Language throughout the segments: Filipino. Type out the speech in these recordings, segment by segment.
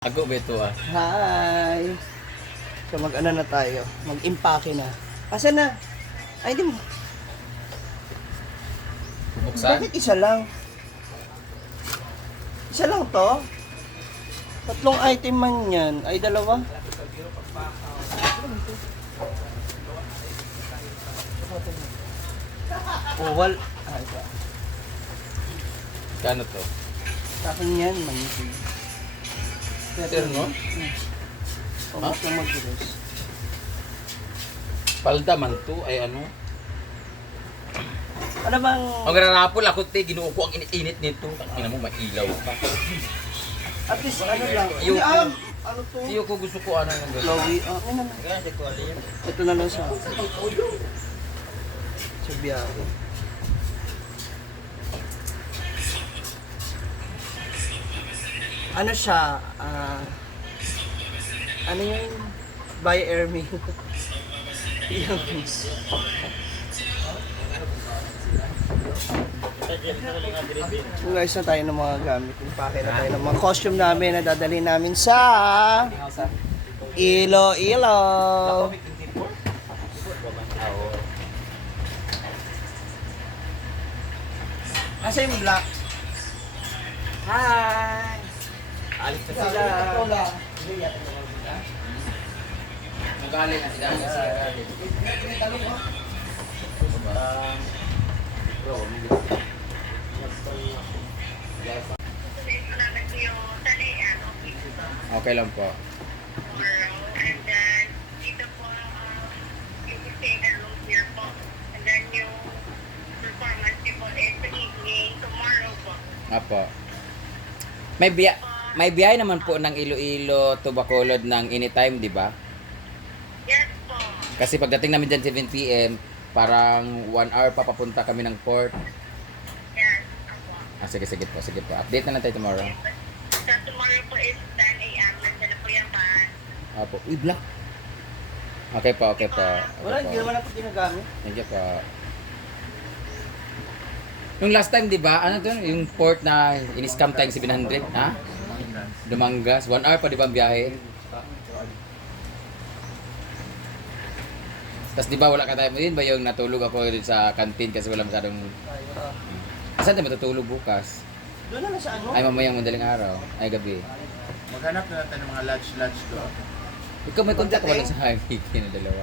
Ako beto ah. Hi! So mag-ano na tayo? Mag-impake na. Asan na? Ay, di mo. Bubuksan? Bakit isa lang? Isa lang to? Tatlong item man yan. Ay, dalawa? Oval. Ah, ito. Kano to? Sa akin yan, manisi. Terno? Huwag kang mag-gross. Palda man to ay ano? Ano bang... Ang rarapol ako te, ginuo ko ang init-init nito. Tingnan mo mailaw pa. At least ano lang. Yung- Hindi, ano to? Iyo ko gusto ko ano ng gusto. Lowy. Ano na. Ito na lang siya. Sa biyahe. Ano siya? Ano yung by Airme? Yung... So guys, na tayo ng mga gamit. Impake na tayo ng mga costume namin na dadalhin namin sa Iloilo. Asa yung black? Hi! Alis na sila. Magaling na sila. Okay lang po. And then, dito po, yung stay na room here po. And then, yung performance po is sa evening, tomorrow po. Apo. May biyay naman po ng Iloilo to Bacolod ng anytime, di ba? Yes po. Kasi pagdating namin dyan 7 PM, parang 1 hour pa papunta kami ng port. Yes, po. Sige po. Update na lang tayo tomorrow. So, tomorrow po is 10 a.m. Nandiyan na po yung van. Apo. Uy, black. Okay po. Wala, hindi naman ako ginagamit. Thank you po. Yung last time, di ba? Ano to? Yung port na in-scam tayong 700, ha? Dumangas. 1 hour pa, di ba, ang biyahe? Tapos di ba wala ka tayo? Yun ba yung natulog ako dun sa canteen kasi wala masyadong... Saan tayo matutulog bukas? Doon na lang sa ano? Ay, mamayang madaling araw. Ay, gabi. Maghanap na natin ng mga lodge doon. Ikaw may contact wala sa highway na dalawa.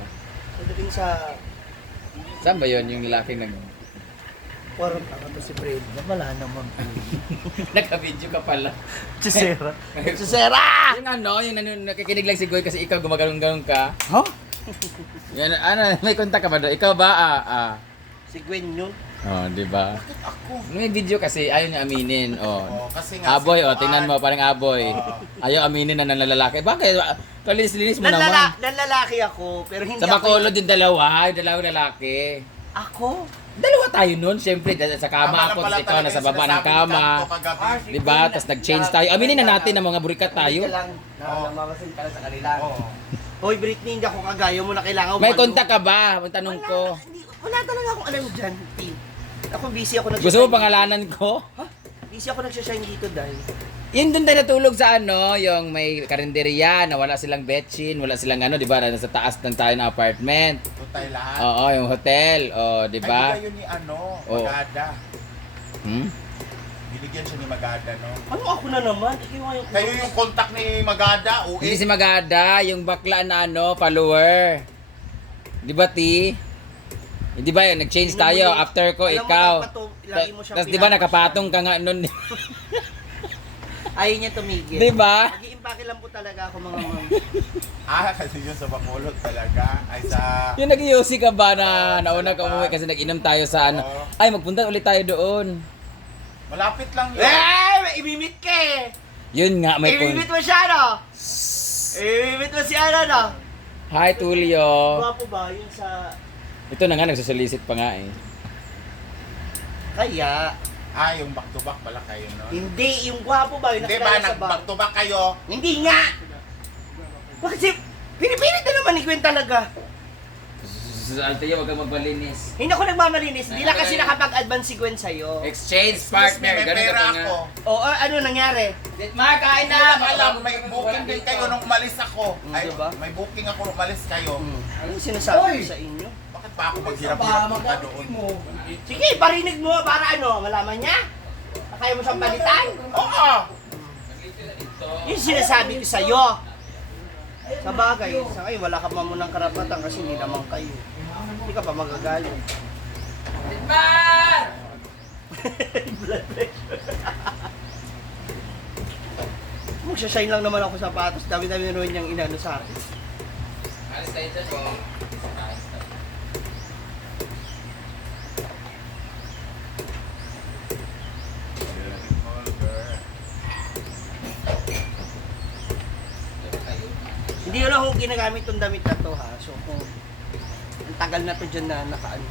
Pagdating sa Saan ba yun? Yung lalaking nag... forum ako to si Fred. Wala naman. Naka-video ka pala. Chisera. Chisera! Yung ano, yung nakikinig lang si Goy kasi ikaw gumagalong-galong ka. Huh? Yan, ano, may contact ka ba doon? Ikaw ba? Si Gwen yun. Oh, di ba? Ako. May video kasi ayaw niya aminin. Oh. Kasi nga Aboy, si tingnan mo, parang aboy. Ayaw aminin na nalalaki. Bakit? Kalinis-linis mo naman. Nanlalaki ako, pero hindi Sa Bacolod yung dalawa, yung dalawang lalaki. Ako? Dalawa tayo nun, syempre, sa kama ako, tapos ikaw nasa baba ng kama. Di ba? Tapos nag-change tayo. Aminin na natin na mga burikat tayo. Hindi ka lang. Namamasin ka lang sa kanila. Hoy, Britney, hindi ako kagaya mo na kailangan. May contact ka ba? Ang tanong ko. Wala talaga akong alam dyan, T. Ako busy ako Gusto mo pangalanan ko? Busy ako nagsashine dito dahil. Yun doon tayo natulog sa ano, yung may karinderya na wala silang betchin, wala silang ano, di ba? Nasa taas ng tayo ng apartment. Tutay lahat. Oo, yung hotel. Oh, di ba? Ay, yun ni ano, Oo. Magada. Hmm? Binigyan siya ni Magada, no? Ano ako na naman? Ikaw yung... Kayo yung contact ni Magada, Hindi si Magada, yung bakla na ano, follower. Di ba, Ti? Di ba yun, nag-change tayo. After ko, Alam mo, ikaw. lagi mo siyang Tapos di ba pinapasok. nakapatong ka nga nun? Ayaw niya tumigil. Di ba? Mag-iimpake lang po talaga ako mga ma'am. kasi yun sa Bacolod talaga. Ay, sa... Yung nag-iusi ka ba na nauna ka umuwi kasi nag-inom tayo sa ano? Oo. Ay, magpunta ulit tayo doon. Malapit lang yun. Eh! Imimit ka eh! Yun nga, may Imimit point. mo siya, no? Imimit mo si Ana, no? Hi, Tulio. Gwapo ba yun sa... Ito na nga, nagsusulisit pa nga eh. Kaya... Yung back to back pala kayo, no? Hindi, yung gwapo ba yun? Hindi ba, nakilala sa nag-back to back kayo? Hindi nga! Bakit si... Pinipilit na naman ni Gwen talaga. Altayo, wag kang magbalinis. Hindi ako nagmamalinis. Hindi lang kasi nakapag-advance sequence sa'yo. Exchange Excuse me, partner, may ganun pera ka nga. ako. Oo, ano nangyari? Mark, kain Hindi na! lang alam, may booking din kayo nung umalis ako. Ay, diba? may booking ako nung umalis kayo. Ano sinasabi ko sa inyo? Bakit pa ako maghirap-hirap punta doon? Sige, parinig mo para ano, malaman niya? Kaya mo siyang palitan? Oo! Yung sinasabi ko sa'yo. Sa bagay, sa kayo, wala ka pa munang karapatan kasi hindi naman kayo. Hindi ka pa magagalit. Mar! Blood pressure. Magsashine lang naman ako sa sapatos. Dami-dami na rin niyang inano sa akin. Alis tayo dyan po. Hindi ko lang kung ginagamit tong damit na to ha. So kung ang tagal na to dyan na nakaano.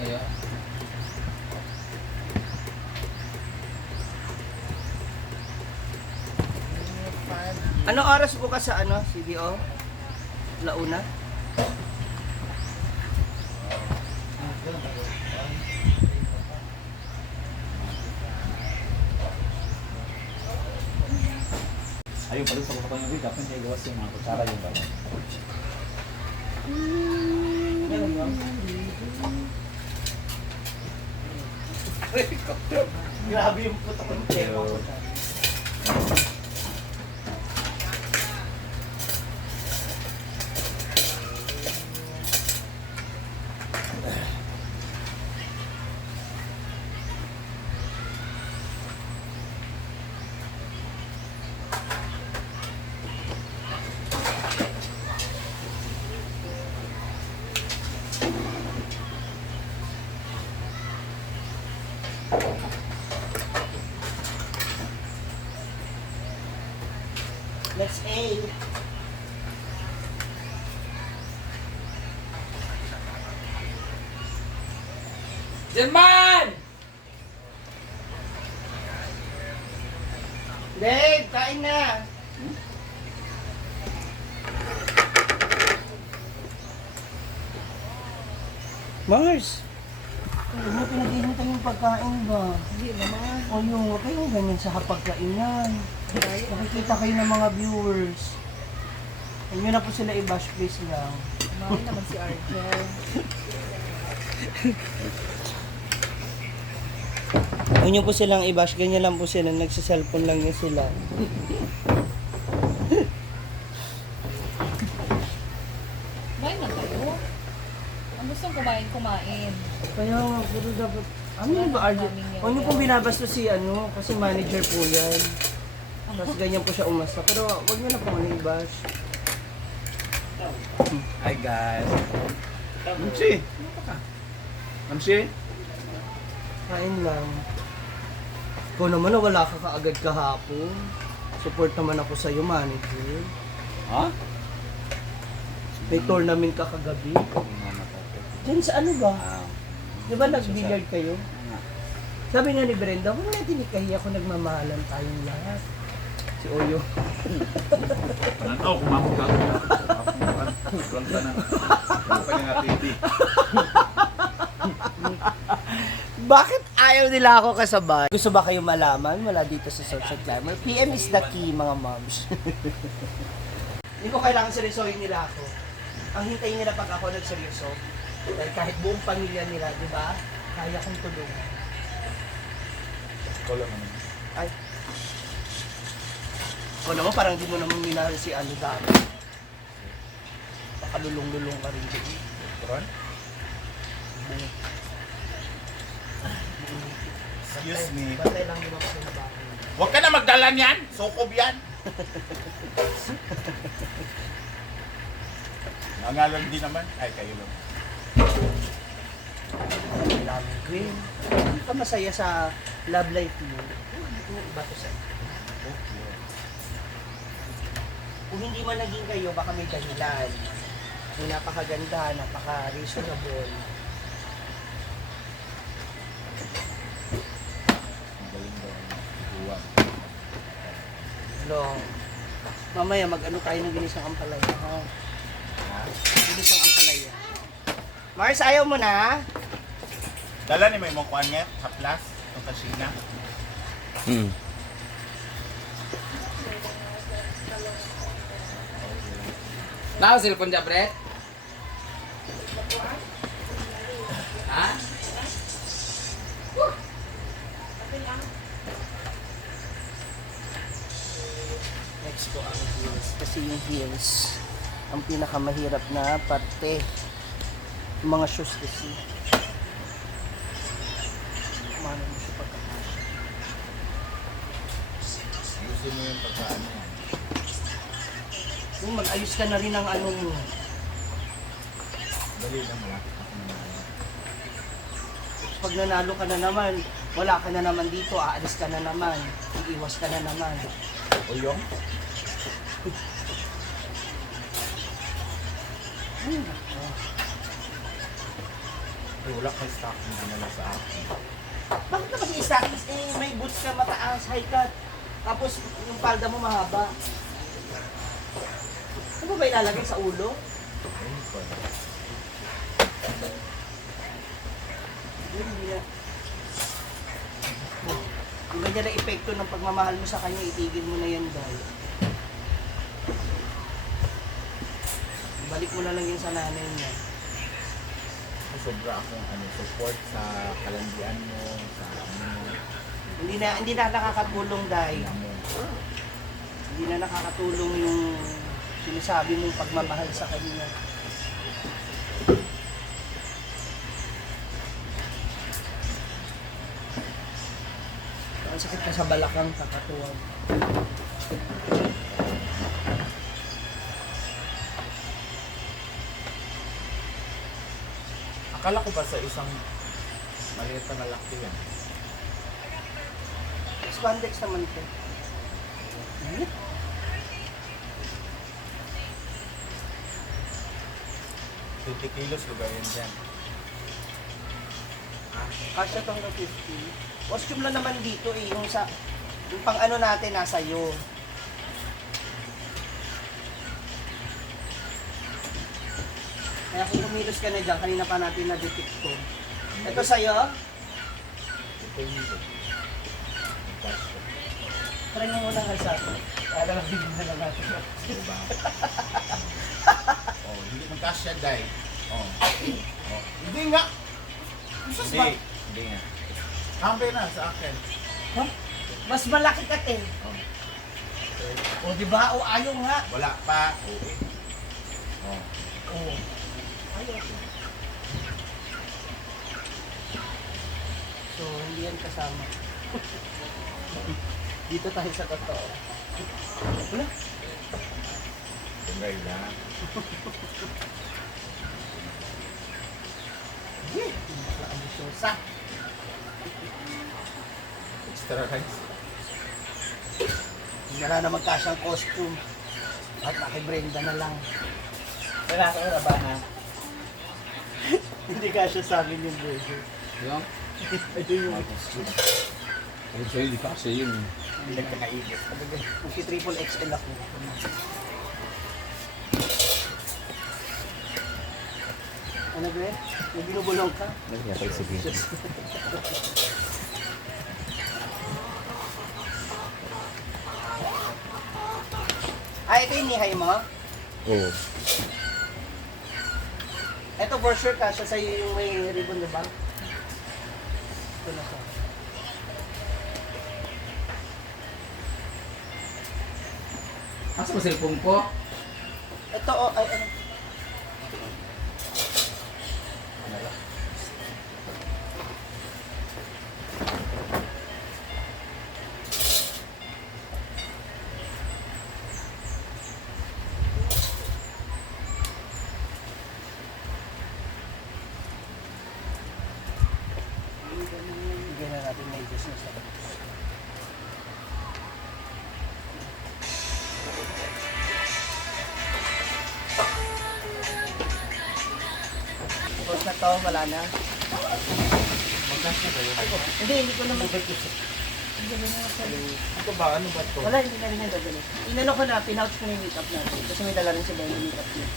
Kayo? Ano oras bukas sa ano, CDO? Launa? Ayun, pala sa kusa yung dapat niya gawas yung mga kutsara yung bala. Grabe yung puto ko ng tema ko. Let's aim. German! Dave, kain na. Mars, ano mo pinaghihintay yung pagkain ba? Hindi naman. O yung, huwag kayong ganyan sa kapagkainan. Nakikita kayo ng mga viewers. Huwag nyo na po sila i-bash, please lang. Kumain naman si Argel. Huwag nyo po silang i-bash, ganyan lang po sila, nagsiselfone lang niya sila. Kumain na kayo. Ang gustong kumain, kumain. Kaya nga, pero dapat, ano yun ba, Arjen? Huwag nyo pong binabasta si ano, kasi manager po yan. Tapos ganyan po siya umasta, pero huwag nyo na po ano i-bash. Hi guys. Mamsi. Mamsi. Kain lang. Ikaw naman na wala ka kaagad kahapon. Support naman ako sa'yo, manager. Ha? May tournament ka kagabi. Diyan sa ano ba? Di ba nag-billiard kayo? Sabi nga ni Brenda, huwag natin ikahiya kung nagmamahalan tayong lahat. Si Oyo. Ano, kumamog ka. Kulang ka na. Ano pa nga TV? Bakit ayaw nila ako kasabay? Gusto ba kayo malaman? Wala dito sa Social Climber. PM is the key, mga moms. Hindi ko kailangan seryosohin nila ako. Ang hintayin nila pag ako nagseryoso, dahil kahit buong pamilya nila, di ba? Kaya kong tulungan. Ikaw lang naman. Ay. O naman, parang di mo naman minahal si ano dati. Baka lulong-lulong ka rin din. Ron? Excuse me. Bantay lang din ako sa nabaki. Huwag ka na magdala niyan. Sukob yan. Nangalan din naman. Ay, kayo lang. Namin Queen. Hindi ka masaya sa love life mo. Iba to sa'yo. Kung hindi man naging kayo, baka may dahilan. Yung napakaganda, napaka-reasonable. Ang galing daw. Buwan. Long. Mamaya mag-ano tayo ng ginisang ampalaya, ha? Ginisang ampalaya. Mars, ayaw mo na? Dala ni may mong kuan nga, haplas, itong kasina. Nao cellphone dyan, Brett? Ha? Next po ang heels. Kasi yung heels, ang pinakamahirap na parte. Yung mga shoes kasi. Kumano mo siya pagkakasya. Gusto mo yung pagkaan yan. Yung mag-ayos ka na rin ng ano mo. Dali lang, malapit ako na Pag nanalo ka na naman, wala ka na naman dito, aalis ka na naman, iiwas ka na naman. O yung? Ay, wala kay stock na dinala sa akin. Bakit naman i-status may boots ka mataas, high cut, tapos yung palda mo mahaba. Ano ba ilalagay sa ulo? Ayun pa. Hindi na. Yung ganyan na epekto ng pagmamahal mo sa kanya, itigil mo na yan dahil. Balik mo na lang yun sa nanay niya. Sobra akong support sa kalandian mo, sa Hindi na nakakatulong dahil. mo. Hindi na nakakatulong yung sinasabi mong pagmamahal sa kanya. Ang sakit ka sa balakang kakatuwag. Akala ko ba sa isang maliit na malaki yan? Spandex naman ito. 50 kilos ko gawin dyan. Kasya itong 50. Costume lang naman dito eh, yung pang ano natin nasa iyo. Kaya kung kumilos ka na dyan, kanina pa natin na-detect ko. Ito sa'yo, Ito yung ito. try mo muna nga sa akin. Kaya lang bigyan na lang natin. Diba? Oh, hindi magkasya dahil. Oh. Oh. Hindi nga. Hindi. Hindi nga. Hambay na sa akin. Huh? Mas malaki ka eh. Oh. O di ba? O ayaw nga. Wala pa. Oo. Oh. Oo. Ayaw. So, hindi yan kasama. Dito tayo sa totoo. Wala. Tungay lang. Yeah. Nakaka-ambisyosa. Extra rice. Hindi na naman kasyang costume. At nakibrenda na lang. Wala ka na ba ha? Hindi kasya sa amin yung burger. Yung? Ito yung Ay, sa'yo, di pa kasi yun. Hindi nagkakaibig. Triple XL ako. Ano ba eh? May binubulong ka? Nagkakay sige. Ah, ito yung nihay mo? Oo. Ito for sure kasya sa'yo yung may ribbon, di ba? Ito na siya. Asa mo cellphone ko? Ito, oh, ay, ano. Bigyan na natin may business na. Tapos na to, wala na. Magkasya ba yun? Hindi ko naman. Ito Ito ba? Ano ba ito? Wala, hindi na rin yan dadali. Inano ko na, pinouch ko na yung makeup natin. Kasi may dala rin si Ben yung makeup niya.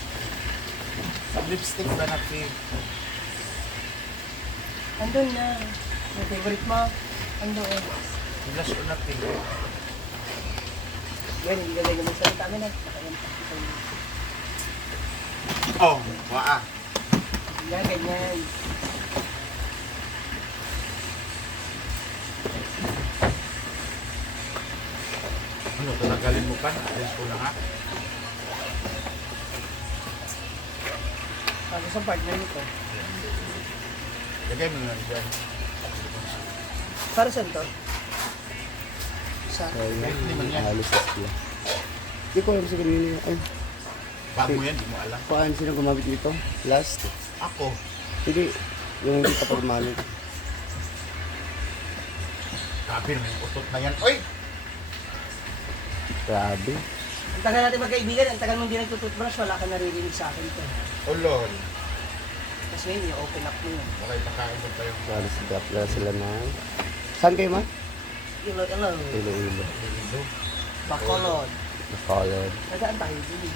Lipstick ba na pink? Andun na. Yung favorite mo, andun. Blush ko na pink. Yan, hindi ka ganyan magsalita amin. Oh, waa. Yan, ganyan. Ano, talagalin mo pa? Ayos ko na nga. Para sa partner nito. Lagay mo na dyan. Para saan to? Sa... Hindi man yan. Halos sa sila. Hindi ko alam sa kanina. Ay, Bago yan, di mo alam. paano sino gumamit nito? Last? Ako. Hindi. Yung hindi pa pagmamit. Grabe naman yung utot na yan. Oy! Grabe. Ang tagal natin magkaibigan, ang tagal mong di nagtututbrush, wala ka naririnig sa akin to. Oh, lol. Tapos ngayon, i-open up mo yun. Okay, pakain mo pa yung Halos gapla sila na. Saan kayo man? Ilo, Iloilo. Bacolod. Bacolod. Nagaan tayo din.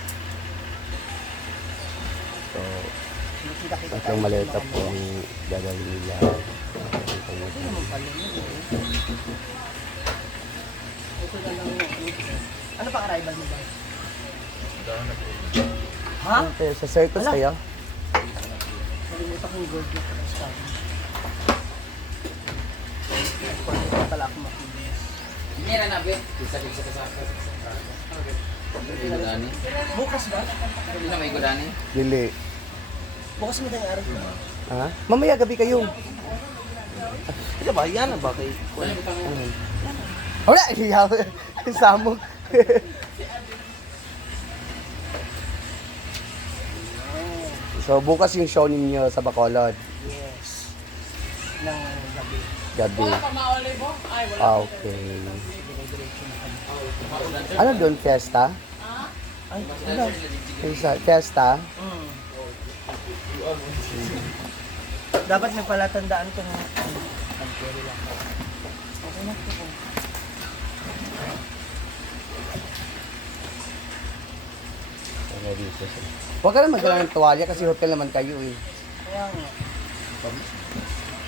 So, Nakita-kita tatlong maleta po ang gagawin nila. Ito naman pala yun. Ito na lang yun. Ano pa arrival mo ba? Ha? Okay, sa circus Wala. kayo? Nalimutan ko yung gold na pala. Pwede pala ako makinis. Hindi na nabi. Bisa-bisa ka sa akin. May gudani. Bukas ba? Hindi na may gudani. Dili. Bukas mo tayong araw. Ha? Mamaya gabi kayo. Ito ba? Yan na ba kay... Wala! Iyaw. Samo. So, bukas yung show ninyo sa Bacolod. Yes. Ng gabi. Gabi. Pa maulay mo? Ay, wala. Ah, okay. Ano doon? Fiesta? Ay, ano? Fiesta? Dapat may palatandaan kung pag-carry lang. Okay na po. Huwag ka na magdala ng tuwalya kasi hotel naman kayo eh. Kaya nga.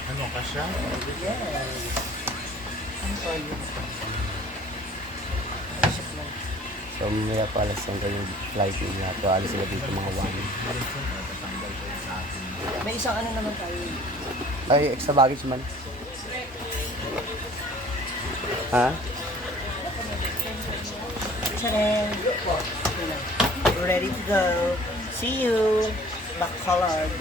ano ka siya? Yes. Ano pa yun? Isip lang. So, mamaya pa alas yung kayong flight nila. So, alis sila dito mga 1. May isang ano naman tayo. Ay, extra baggage man. Ha? Tadam! Okay na. We're ready to go. See you! Bacolod.